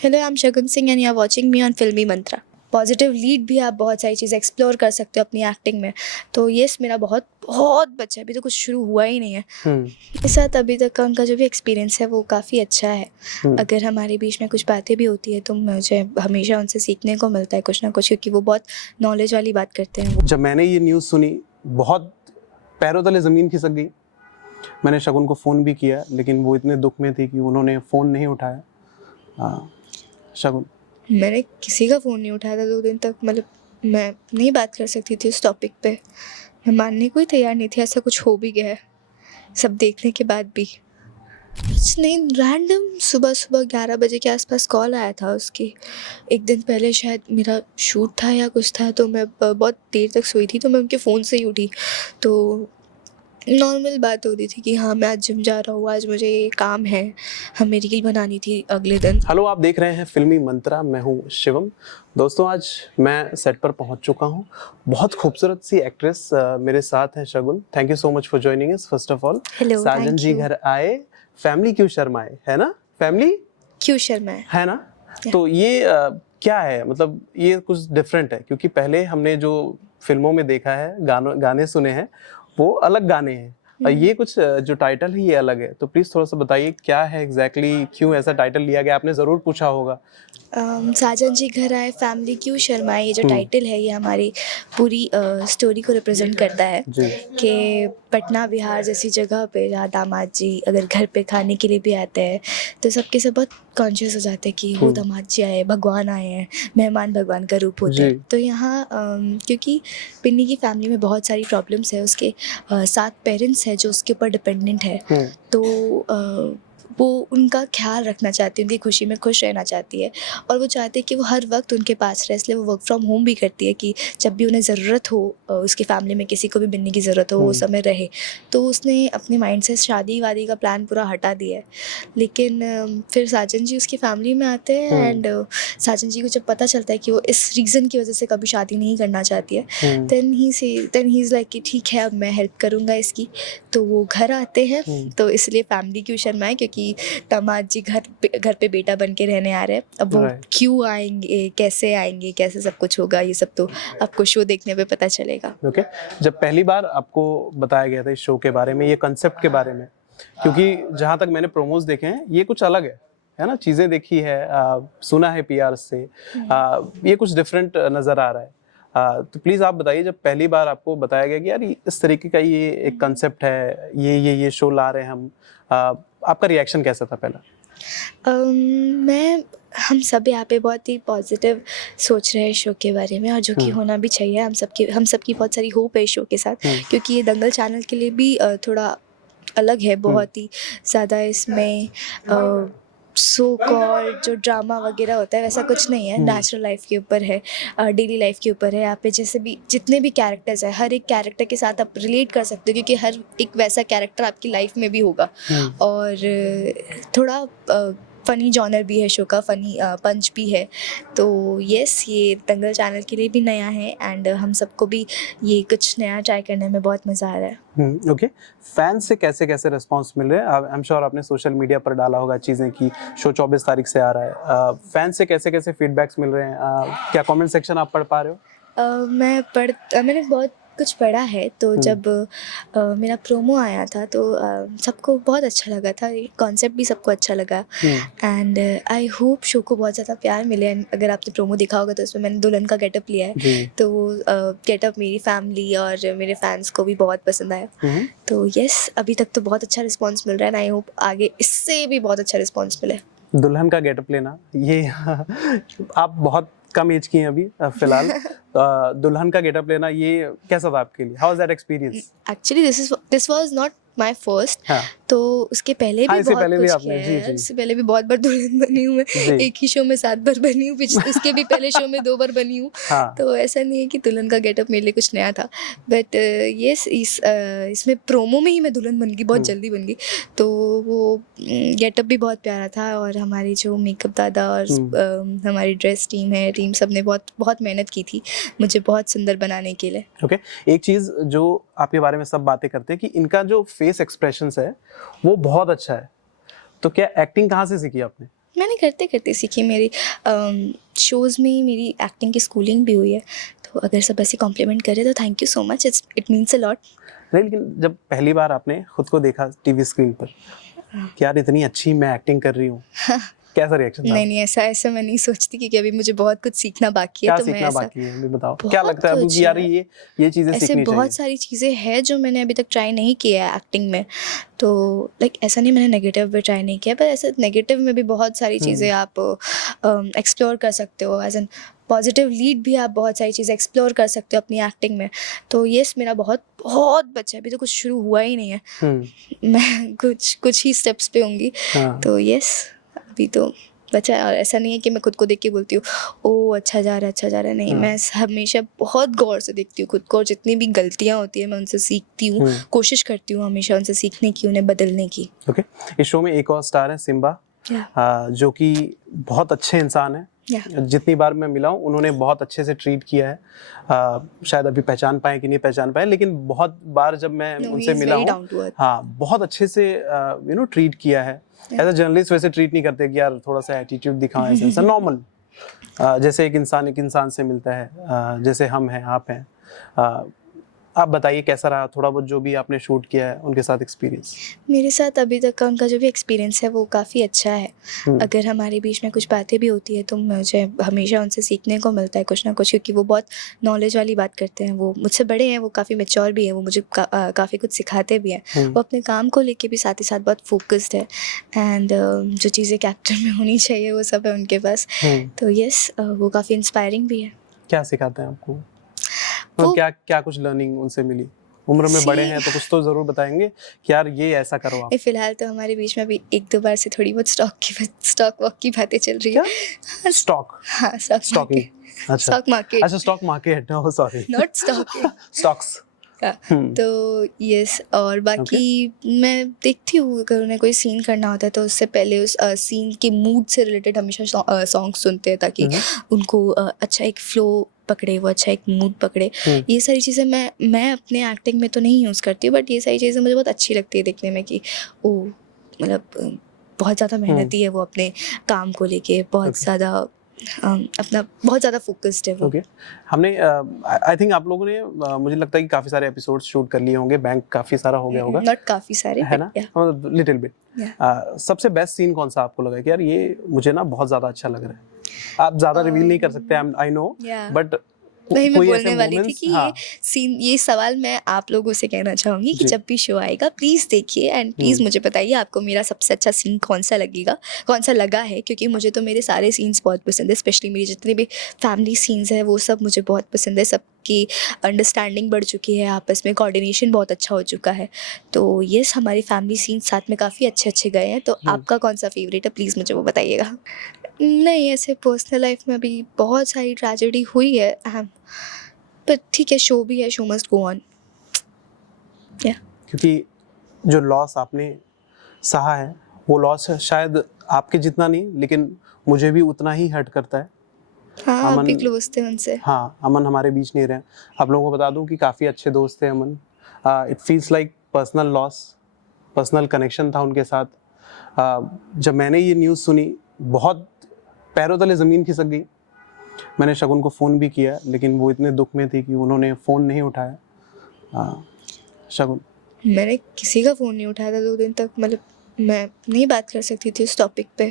Hello, I am Shagun Singh and you are watching me on Filmy Mantra. Positive lead भी आप बहुत सारी चीज़ें एक्सप्लोर कर सकते हो अपनी एक्टिंग में। तो येस, मेरा बहुत बहुत बच्चा है, अभी तो कुछ शुरू हुआ ही नहीं है। मेरे साथ अभी तक का उनका जो भी एक्सपीरियंस है वो काफ़ी अच्छा है। अगर हमारे बीच में कुछ बातें भी होती है तो मुझे हमेशा उनसे सीखने को मिलता है कुछ ना कुछ, क्योंकि वो बहुत नॉलेज वाली बात करते हैं। जब मैंने ये न्यूज़ सुनी बहुत पैरों तले ज़मीन खिसक गई। मैंने शगुन को फ़ोन भी किया लेकिन वो इतने दुख में थी कि उन्होंने फ़ोन नहीं उठाया। शगुन, मैंने किसी का फ़ोन नहीं उठाया था 2 दिन तक। मतलब मैं नहीं बात कर सकती थी उस टॉपिक पे। मैं मानने को ही तैयार नहीं थी ऐसा कुछ हो भी गया है, सब देखने के बाद भी। कुछ नहीं, रैंडम सुबह सुबह 11 बजे के आसपास कॉल आया था उसकी। एक दिन पहले शायद मेरा शूट था या कुछ था, तो मैं बहुत देर तक सोई थी, तो मैं उनके फ़ोन से ही उठी। तो नॉर्मल बात हो रही थी कि हाँ, मैं आज जिम जा रहा हूँ, आज मुझे ये काम है, हमें रील बनानी थी अगले दिन। हेलो, आप देख रहे हैं फिल्मी मंत्रा। मैं हूँ शिवम। दोस्तों, आज मैं सेट पर पहुँच चुका हूँ। बहुत खूबसूरत सी एक्ट्रेस मेरे साथ हैं Shagun. Thank you so much for joining us first of all. Hello, Sajan thank जी यू। घर आए, फैमिली क्यों शर्माए, है ना? फैमिली क्यों शर्मा है ना? तो ये क्या है, मतलब ये कुछ डिफरेंट है क्योंकि पहले हमने जो फिल्मों में देखा है, गाने सुने हैं, वो अलग गाने हैं। और ये कुछ जो टाइटल है ये अलग है। तो प्लीज थोड़ा सा बताइए क्या है एग्जैक्टली, क्यों ऐसा टाइटल लिया गया? आपने जरूर पूछा होगा। साजन जी घर आए फैमिली क्यों शर्माए, ये जो टाइटल है ये हमारी पूरी स्टोरी को रिप्रेजेंट करता है जी। कि पटना बिहार जैसी जगह पे जहाँ दामाद जी अगर घर पे खाने के लिए भी आते हैं तो सबके सब बहुत कॉन्शियस हो जाते हैं कि वो दामाद जी आए, भगवान आए हैं, मेहमान भगवान का रूप होते हैं। तो यहाँ क्योंकि पिन्नी की फैमिली में बहुत सारी प्रॉब्लम्स है, उसके 7 पेरेंट्स हैं जो उसके ऊपर डिपेंडेंट है। तो वो उनका ख्याल रखना चाहती है, उनकी खुशी में खुश रहना चाहती है, और वो चाहती है कि वो हर वक्त उनके पास रहे। इसलिए वो वर्क फ्रॉम होम भी करती है कि जब भी उन्हें ज़रूरत हो, उसकी फैमिली में किसी को भी बिन्नी की ज़रूरत हो, वो समय रहे। तो उसने अपने माइंड से शादी वादी का प्लान पूरा हटा दिया है। लेकिन फिर साजन जी उसकी फैमिली में आते हैं एंड साजन जी को जब पता चलता है कि वो इस रीज़न की वजह से कभी शादी नहीं करना चाहती है, देन ही इज़ लाइक कि ठीक है, अब मैं हेल्प करूँगा इसकी। तो वो घर आते हैं। तो इसलिए फैमिली क्यों शर्माए, क्योंकि दामाद जी घर पे बेटा बन के रहने आ रहे हैं। अब वो क्यों आएंगे, कैसे सब कुछ होगा, ये सब तो आपको शो देखने पे पता चलेगा। ओके। जब पहली बार आपको बताया गया था इस शो के बारे में, ये कंसेप्ट के बारे में, क्योंकि जहाँ तक मैंने प्रोमोज देखे हैं ये कुछ अलग है ना? चीज़ें देखी है, सुना है पीआर से, ये कुछ डिफरेंट नज़र आ रहा है। तो प्लीज़ आप बताइए, जब पहली बार आपको बताया गया कि यार इस तरीके का ये एक कंसेप्ट है, ये शो ला रहे हैं हम, आपका रिएक्शन कैसा था पहला? हम सब यहाँ पे बहुत ही पॉजिटिव सोच रहे हैं शो के बारे में, और जो कि होना भी चाहिए। हम सबकी बहुत सारी होप है शो के साथ, क्योंकि ये दंगल चैनल के लिए भी थोड़ा अलग है, बहुत ही ज़्यादा। इसमें सो कॉल्ड जो ड्रामा वगैरह होता है वैसा कुछ नहीं है, नेचुरल लाइफ के ऊपर है, डेली लाइफ के ऊपर है। यहाँ पे जैसे भी जितने भी कैरेक्टर्स है, हर एक कैरेक्टर के साथ आप रिलेट कर सकते हो, क्योंकि हर एक वैसा कैरेक्टर आपकी लाइफ में भी होगा। और थोड़ा फ़नी जॉनर भी है शो का, फ़नी पंच भी है। तो येस, ये दंगल चैनल के लिए भी नया है एंड हम सबको भी ये कुछ नया ट्राई करने में बहुत मज़ा आ रहा है। ओके। फैंस से कैसे कैसे रिस्पांस मिल रहे हैं? आई एम श्योर आपने सोशल मीडिया पर डाला होगा चीज़ें कि शो 24 तारीख से आ रहा है। फैंस से कैसे कैसे फीडबैक्स मिल रहे हैं? क्या कमेंट सेक्शन आप पढ़ पा रहे हो? मैंने बहुत कुछ पढ़ा है। तो जब मेरा प्रोमो आया था तो सबको बहुत अच्छा लगा था, कॉन्सेप्ट भी सबको अच्छा लगा। एंड आई होप शो को बहुत ज़्यादा प्यार मिले। And अगर आपने प्रोमो देखा होगा तो उसमें मैंने दुल्हन का गेटअप लिया है, तो वो गेटअप मेरी फैमिली और मेरे फैंस को भी बहुत पसंद आया। तो यस, अभी तक तो बहुत अच्छा रिस्पॉन्स मिल रहा है, एंड आई होप आगे इससे भी बहुत अच्छा रिस्पॉन्स मिले। दुल्हन का गेटअप लेना, ये आप बहुत कम एज की हैं अभी फिलहाल। दुल्हन का गेटअप लेना ये कैसा था आपके लिए? How was that experience? Actually this was not my first. तो उसके पहले भी इससे बहुत पहले भी कुछ आपने, किया जी है। जी, इससे पहले भी बहुत बार दुल्हन बनी हूँ मैं, एक ही शो में 7 बार बनी हूँ, उसके भी पहले शो में 2 बार बनी हूँ। तो ऐसा नहीं है कि दुल्हन का गेटअप मेरे लिए कुछ नया था, बट यस, इसमें प्रोमो में ही मैं दुल्हन बन गई, बहुत जल्दी बन गई। तो वो गेटअप भी बहुत प्यारा था, और हमारी जो मेकअप दादा और हमारी ड्रेस टीम सब ने बहुत बहुत मेहनत की थी मुझे बहुत सुंदर बनाने के लिए। ओके। एक चीज़ जो आपके बारे में सब बातें करते हैं कि इनका जो फेस एक्सप्रेशंस है वो बहुत अच्छा है। तो क्या एक्टिंग कहाँ से सीखी आपने? मैंने करते करते सीखी। मेरी शोज़ में ही मेरी एक्टिंग की स्कूलिंग भी हुई है, तो अगर सब ऐसे कॉम्प्लीमेंट करे तो thank you so much, it means a lot. नहीं, लेकिन जब पहली बार आपने खुद को देखा टीवी स्क्रीन पर कि यार इतनी अच्छी मैं एक्टिंग कर रही हूँ, कैसा रिएक्शन था? नहीं नहीं, ऐसा मैं नहीं सोचती, क्योंकि अभी मुझे बहुत कुछ सीखना बाकी है। क्या तो मैं सीखना ऐसा बाकी है, अभी बताओ क्या बहुत लगता है आपको कुछ कि यार है। ये चीजें ऐसे सीखनी बहुत चाहिए? सारी चीज़ें हैं जो मैंने अभी तक ट्राई नहीं किया है एक्टिंग में। तो लाइक ऐसा नहीं मैंने नेगेटिव भी ट्राई नहीं किया, पर ऐसे नेगेटिव में भी बहुत सारी चीज़ें आप एक्सप्लोर कर सकते हो। एज एन पॉजिटिव लीड भी आप बहुत सारी चीज़ें एक्सप्लोर कर सकते हो अपनी एक्टिंग में। तो येस, मेरा बहुत बहुत बचा है, अभी तो कुछ शुरू हुआ ही नहीं है। मैं कुछ ही स्टेप्स पे होंगी। हाँ। तो येस, अभी तो बचा है। और ऐसा नहीं है कि मैं खुद को देख के बोलती हूँ ओ अच्छा जा रहा है, नहीं। मैं हमेशा बहुत गौर से देखती हूँ खुद को, और जितनी भी गलतियाँ होती है मैं उनसे सीखती हूँ, कोशिश करती हूँ हमेशा उनसे सीखने की, उन्हें बदलने की। ओके, इस शो में एक और स्टार है सिम्बा, जो कि बहुत अच्छे इंसान है। जितनी बार मैं मिला हूँ उन्होंने बहुत अच्छे से ट्रीट किया है। शायद अभी पहचान पाए कि नहीं पहचान पाए, लेकिन बहुत बार जब मैं उनसे मिला हूँ, हाँ, बहुत अच्छे से ट्रीट किया है। एज अ जर्नलिस्ट वैसे ट्रीट नहीं करते कि यार थोड़ा सा एटीट्यूड दिखाओ, ऐसा नॉर्मल, जैसे एक इंसान से मिलता है, जैसे हम हैं, आप हैं। आप बताइए कैसा रहा थोड़ा बहुत जो भी आपने शूट किया है उनके साथ एक्सपीरियंस? मेरे साथ अभी तक का उनका जो भी एक्सपीरियंस है वो काफ़ी अच्छा है। अगर हमारे बीच में कुछ बातें भी होती है तो मुझे हमेशा उनसे सीखने को मिलता है कुछ ना कुछ, क्योंकि वो बहुत नॉलेज वाली बात करते हैं। वो मुझसे बड़े हैं, वो काफ़ी मैच्योर भी हैं, वो मुझे काफ़ी कुछ सिखाते भी हैं। वो अपने काम को लेके भी साथ ही साथ बहुत फोकस्ड है। एंड जो चीज़ें कैप्टन में होनी चाहिए वो सब है उनके पास। तो यस, वो काफ़ी इंस्पायरिंग भी है। क्या सिखाते हैं आपको? तो क्या कुछ लर्निंग उनसे मिली? उम्र में बड़े हैं तो कुछ तो जरूर बताएंगे कि यार ये ऐसा करो आप। फिलहाल तो हमारे बीच में अभी एक दो बार से थोड़ी बहुत स्टॉक वॉक की बातें चल रही है। स्टॉक? हाँ, स्टॉकिंग। अच्छा, स्टॉक मार्केट। अच्छा, stock market, oh sorry, not stocking. Stocks. तो यस, और बाकी मैं देखती हूँ अगर उन्हें कोई सीन करना होता है तो उससे पहले उस सीन के मूड से रिलेटेड हमेशा सॉन्ग सुनते हैं, ताकि उनको अच्छा एक फ्लो पकड़े, वो अच्छा एक मूड पकड़े। ये सारी चीज़ें मैं अपने एक्टिंग में तो नहीं यूज़ करती, बट ये सारी चीज़ें मुझे बहुत अच्छी लगती है देखने में कि ओ मतलब बहुत ज़्यादा मेहनती है वो अपने काम को लेके, बहुत ज़्यादा अपना बहुत ज़्यादा फोकस्ड है वो। हमने आई थिंक आप लोगों ने मुझे लगता है कि काफ़ी सारे एपिसोड्स शूट कर लिए होंगे, बैंक काफ़ी सारा हो गया होगा। नॉट काफ़ी सारे, है ना, लिटिल बिट। सबसे बेस्ट सीन कौन सा आपको लगा कि यार ये मुझे ना बहुत ज़्यादा अच्छा लग रहा है? आप ज़्यादा रिवील नहीं कर सकते, आई नो, बट वही मैं बोलने वाली थी कि हाँ, ये सीन, ये सवाल मैं आप लोगों से कहना चाहूँगी कि जब भी शो आएगा प्लीज़ देखिए एंड प्लीज़ मुझे बताइए आपको मेरा सबसे अच्छा सीन कौन सा लगा है, क्योंकि मुझे तो मेरे सारे सीन्स बहुत पसंद है। स्पेशली मेरी जितने भी फैमिली सीन्स हैं वो सब मुझे बहुत पसंद है। सबकी अंडरस्टैंडिंग बढ़ चुकी है, आपस में कोऑर्डिनेशन बहुत अच्छा हो चुका है। तो यस, हमारी फैमिली सीन्स साथ में काफ़ी अच्छे अच्छे गए हैं। तो आपका कौन सा फेवरेट है, प्लीज़ मुझे वो बताइएगा। नहीं, ऐसे पर्सनल लाइफ में अभी बहुत सारी ट्रेजेडी हुई है, पर ठीक है, शो भी है, शो मस्ट गो ऑन। क्योंकि जो लॉस आपने सहा है वो लॉस शायद आपके जितना नहीं, लेकिन मुझे भी उतना ही हर्ट करता है। हाँ, आप भी क्लोज थे उनसे। हाँ, अमन हमारे बीच नहीं रहे। आप लोगों को बता दूं कि काफ़ी अच्छे दोस्त थे Aman. It feels like personal loss, personal connection था उनके साथ। जब मैंने ये न्यूज़ सुनी बहुत पैरों तले ज़मीन खिसक गई। मैंने शगुन को फ़ोन भी किया, लेकिन वो इतने दुख में थी कि उन्होंने फ़ोन नहीं उठाया। शगुन, मैंने किसी का फ़ोन नहीं उठाया था 2 दिन तक। मतलब मैं नहीं बात कर सकती थी उस टॉपिक पे।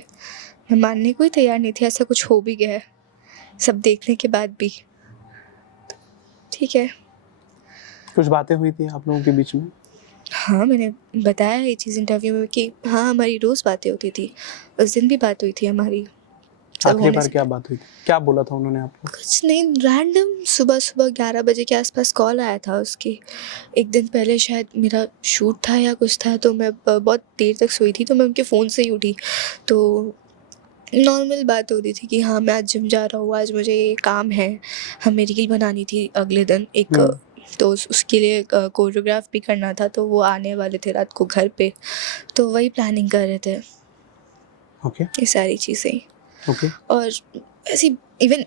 मैं मानने को ही तैयार नहीं थी ऐसा कुछ हो भी गया है, सब देखने के बाद भी। ठीक है, कुछ बातें हुई थी आप लोगों के बीच में? हाँ, मैंने बताया ये चीज़ इंटरव्यू में कि हाँ, हमारी रोज़ बातें होती थी। उस दिन भी बात हुई थी हमारी। आखिरी बार क्या बात हुई थी? क्या बोला था उन्होंने आपको? कुछ नहीं, रैंडम सुबह 11 बजे के आसपास कॉल आया था उसकी। एक दिन पहले शायद मेरा शूट था या कुछ था, तो मैं बहुत देर तक सोई थी, तो मैं उनके फ़ोन से ही उठी। तो नॉर्मल बात हो रही थी कि हाँ, मैं आज जिम जा रहा हूँ, आज मुझे ये काम है, हमें रील बनानी थी अगले दिन एक, तो उसके लिए कोरियोग्राफ भी करना था, तो वो आने वाले थे रात को घर पे, तो वही प्लानिंग कर रहे थे। ये सारी चीज़ें। और ऐसी इवन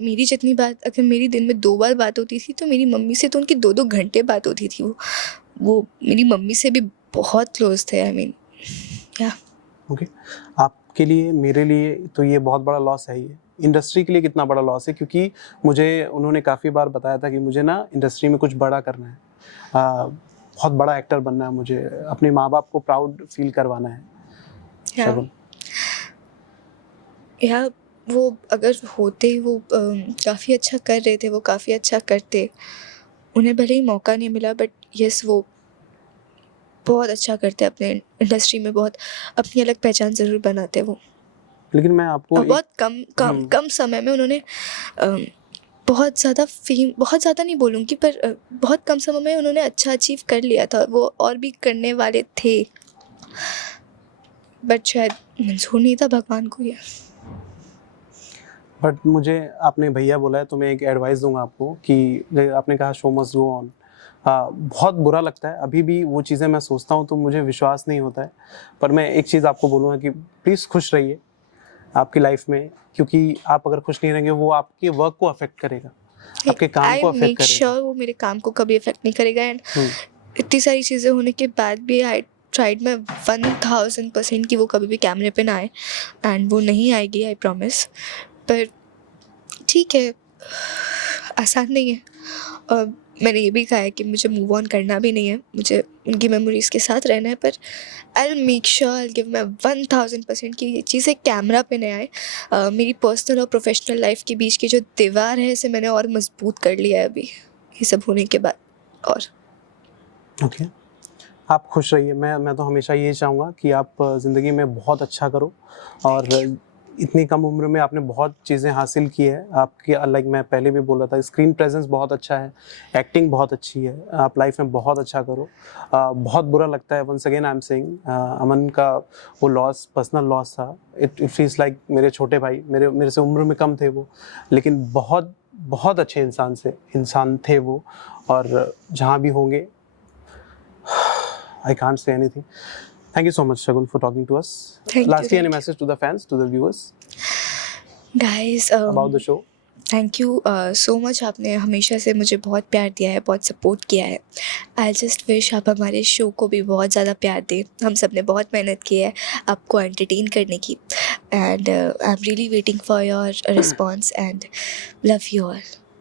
मेरी जितनी बात, अगर मेरी दिन में 2 बार बात होती थी, तो मेरी मम्मी से तो उनकी 2-2 घंटे बात होती थी। वो मेरी मम्मी से भी बहुत क्लोज थे। आई मीन, आप आपके लिए, मेरे लिए तो ये बहुत बड़ा लॉस है। ये इंडस्ट्री के लिए कितना बड़ा लॉस है, क्योंकि मुझे उन्होंने काफ़ी बार बताया था कि मुझे ना इंडस्ट्री में कुछ बड़ा करना है, बहुत बड़ा एक्टर बनना है, मुझे अपने माँ बाप को प्राउड फील करवाना है। या शगुन, या वो अगर होते, वो काफ़ी अच्छा कर रहे थे, वो काफ़ी अच्छा करते, उन्हें भले ही मौका नहीं मिला, बट यस वो बहुत अच्छा करते अपने इंडस्ट्री में, बहुत अपनी अलग पहचान ज़रूर बनाते वो। लेकिन मैं आपको और एक बहुत कम समय में उन्होंने बहुत ज़्यादा नहीं बोलूँगी, पर बहुत कम समय में उन्होंने अच्छा अचीव कर लिया था। वो और भी करने वाले थे, बट शायद मंजूर नहीं था भगवान को ये। बट मुझे आपने भैया बोला है तो मैं एक एडवाइस दूंगा आपको कि आपने कहा शो मस्ट गो ऑन। बहुत बुरा लगता है, अभी भी वो चीज़ें मैं सोचता हूँ तो मुझे विश्वास नहीं होता है। पर मैं एक चीज़ आपको बोलूँगा कि प्लीज़ खुश रहिए आपकी लाइफ में, क्योंकि आप अगर खुश नहीं रहेंगे वो आपके वर्क को अफेक्ट करेगा, आपके काम आई को अफेक्ट मेक करेगा। श्योर वो मेरे काम को कभी इफेक्ट नहीं करेगा। एंड इतनी सारी चीज़ें होने के बाद भी आई ट्राइड मैं 1000% कि वो कभी भी कैमरे पे ना आए, एंड वो नहीं आएगी, आई प्रॉमिस। पर ठीक है, आसान नहीं है। और मैंने ये भी कहा है कि मुझे मूव ऑन करना भी नहीं है, मुझे उनकी मेमोरीज़ के साथ रहना है। पर I make sure, I give my 1000% कि ये चीज़ें कैमरा पे नहीं आए। मेरी पर्सनल और प्रोफेशनल लाइफ के बीच की जो दीवार है, इसे मैंने और मजबूत कर लिया है अभी ये सब होने के बाद। और ओके, आप खुश रहिए। मैं तो हमेशा ये चाहूँगा कि आप ज़िंदगी में बहुत अच्छा करो, और इतनी कम उम्र में आपने बहुत चीज़ें हासिल की है। आपकी लाइक मैं पहले भी बोल रहा था, स्क्रीन प्रेजेंस बहुत अच्छा है, एक्टिंग बहुत अच्छी है, आप लाइफ में बहुत अच्छा करो। बहुत बुरा लगता है, once again I am saying, Aman का वो लॉस पर्सनल लॉस था। इट फील्स लाइक मेरे छोटे भाई, मेरे से उम्र में कम थे वो, लेकिन बहुत बहुत अच्छे इंसान थे वो, और जहाँ भी होंगे I can't say anything. Thank you so much, Shagun, for talking to us. Thank you, Lastly, any thank you. message to the fans, to the viewers guys, about the show? Thank you so much. आपने हमेशा से मुझे बहुत प्यार दिया है, बहुत support किया है। आई जस्ट विश आप हमारे शो को भी बहुत ज़्यादा प्यार दें। हम सब ने बहुत मेहनत की है आपको एंटरटेन करने की, and I am really waiting for your response, and love you all.